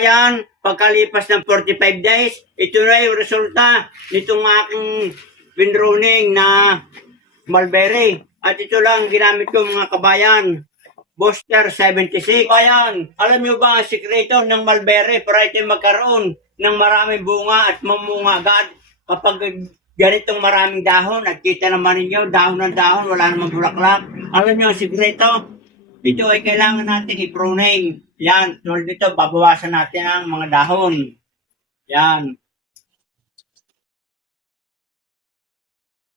Ayan, pagkalipas ng 45 days, ito na yung resulta nitong aking pinruning na mulberry. At ito lang ginamit ko mga kabayan. Booster 76. Kabayan, alam niyo ba ang sikreto ng mulberry para ito magkaroon ng maraming bunga at mamunga agad kapag ganitong maraming dahon at kita naman ninyo, dahon ng dahon, wala namang bulaklak. Alam niyo ang sikreto? Ito ay kailangan natin i-pruning. Yan, tulad dito, babawasan natin ang mga dahon. Yan.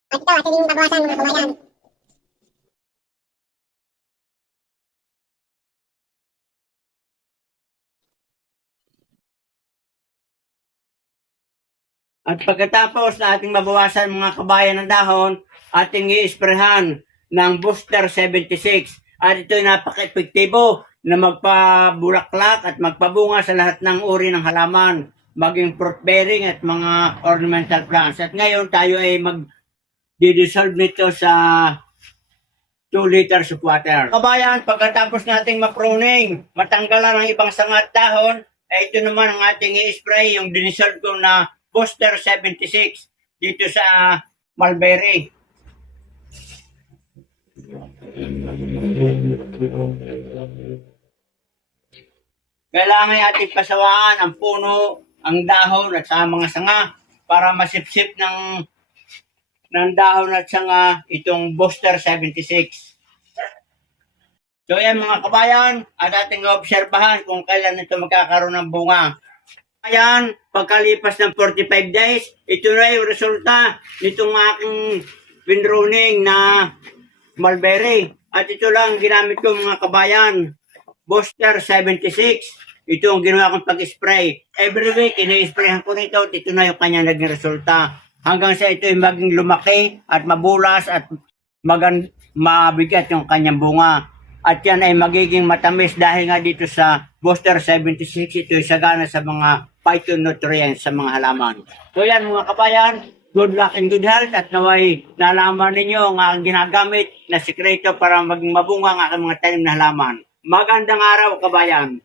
At ito, atin yung babawasan mga kabayan. At pagkatapos na ating mabawasan mga kabayan ng dahon, ating i-sprayhan ng Booster 76. At ito ay napaka-epektibo na magpabulaklak at magpabunga sa lahat ng uri ng halaman, maging fruit bearing at mga ornamental plants. At ngayon tayo ay mag dissolve nito sa 2 liters of water. Kabayan, pagkatapos nating mapruning, matanggalan ng ibang sangat dahon, ay ito naman ang ating i-spray, yung dinisolve ko na Booster 76 dito sa Mulberry. Kailangan ating pasawaan ang puno, ang dahon at sa mga sanga para masipsip ng ng dahon at sanga itong Booster 76. So yan mga kabayan, at ating obserbahan kung kailan ito magkakaroon ng bunga. Ayan, pagkalipas ng 45 days, ito na yung resulta nitong aking pinruning na mulberry. At ito lang ginamit ko mga kabayan, Booster 76. Ito ang ginawa kong pag-spray. Every week, ina-sprayan ko nito at ito na yung kanya naging resulta. Hanggang sa ito ay maging lumaki at mabulas at magan mabigat yung kanyang bunga. At yan ay magiging matamis dahil nga dito sa Booster 76, ito ay sagana sa mga phytonutrients sa mga halaman. So yan mga kabayan, good luck and good health at naway nalaman ninyo ang aking ginagamit na sikreto para maging mabunga ang mga tanim na halaman. Magandang araw kabayan!